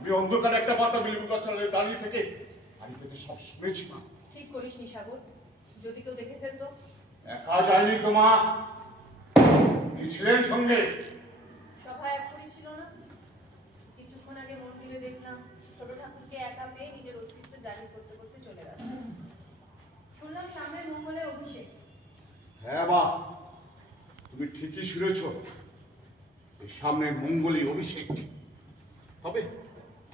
আমি অন্ধকারে একটা পাতা বিলবু গাছালে দাঁড়িয়ে থেকে বাড়ি পেতে সব শুনেছি মা। ঠিক করিস নি সাগর, যদি কেউ দেখে ফেলতো। একা যায়নি তো মা, ছিলেন সঙ্গে। সভায় এক করেছিল না? কিছুক্ষণ আগে মন্দিরে দেখলাম ছোট ঠাকুরকে একা পেয়ে নিজের অস্তিত্ব জাহির করতে করতে চলে গেল। শুনলাম সামনের মঙ্গলে অভিষেক। হ্যাঁ মা, তুমি ঠিকই শুনেছ, এই সামনের মঙ্গলে অভিষেক। তবে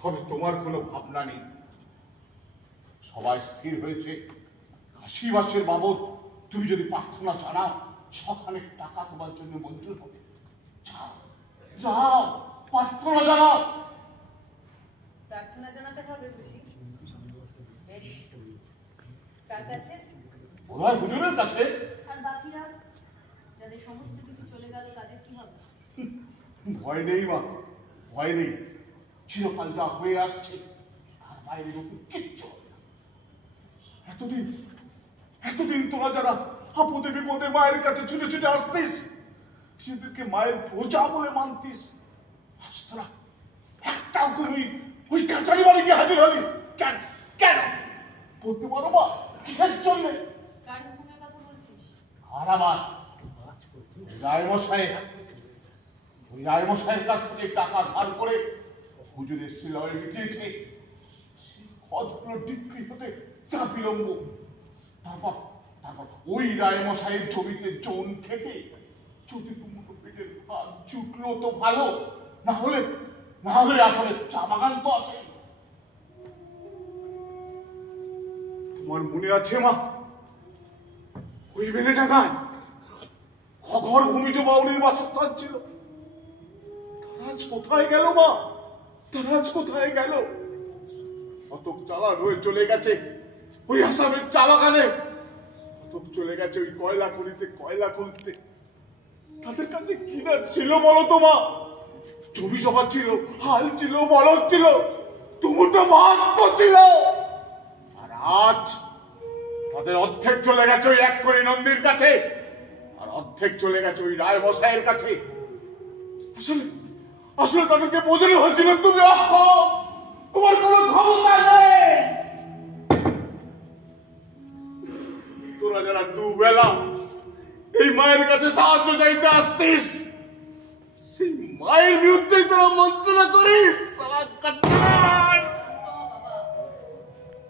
তবে তোমার কোনো ভাবনা নেই। সবাই স্থির হয়েছে 80 মাসের বাবদ তুমি যদি প্রার্থনা জানাও, সখানে টাকা তোমার জন্য মঞ্জুর হবে। যাও যাও, প্রার্থনা জানাও। প্রার্থনা জানাতে হবে বুঝি? বেশ, কার কাছে? বোধহয় হুজুরের কাছে। আর বাকিরা, যাদের সমস্ত কিছু চলে গেল, তাদের কি হবে? ভয় নেই মা, ভয় নেই। চিরকাল যা হয়ে আসছে তার বাইরে নতুন কিচ্ছু হবে না। এতদিন এতদিন তোরা যারা আপদে বিপদে মায়ের কাছে ছুটে ছুটে আসতিস, সেদেরকে মায়ের বোঝা বলে মানতিস, আজ তোরা একটাও করে ওই কাছারি বাড়ি গিয়ে হাজির হলি কেন? কেন বলতে পারো মা, কিসের জন্য? কার হুকুমের কথা বলছিস? আর আমার রায়মশাই, ওই রায়মশাইয়ের কাছ থেকে টাকা ধার করে হুজুরের শিলয়ে লিখিয়েছে। পদগুলো বিক্রি হতে যা বিলম্ব, তারপর ওই রায়মশাইয়ের জমিতে জোন খেতে যদি দুমুটো পেটের ভাত জুটলো তো ভালো, না হলে আসলে চা বাগান তো আছে। তোমার মনে আছে মা, ওই বেলেডাঙ্গায় ঘর ভূমিজ বাউরির বাসস্থান ছিল। তারাজ কোথায় গেল মা? তারাজ কোথায় গেল? কতক চালান হয়ে চলে গেছে ওই আসামের চা বাগানে, কতক চলে গেছে ওই কয়লা খনিতে কয়লা খুলতে। তাদের কাছে কি না ছিল বলো তো মা? জমি জমা ছিল, হাল ছিল, বলদ ছিল, তুমুটো ভাত তো ছিল। আর আজ তাদের অর্ধেক চলে গেছে ওই এক করে নন্দীর কাছে, আর অর্ধেক চলে গেছে ওই রায় মশাইয়ের কাছে। আসলে আসলে তাদেরকে বোঝানো হয়েছিল তুমি তোমার কোনো ক্ষমতা নেই। তোরা যারা দুবেলা এই মায়ের কাছে সাহায্য চাইতে আসতিস, সেই মায়ের বিরুদ্ধেই তোরা মন্ত্রণা করিস।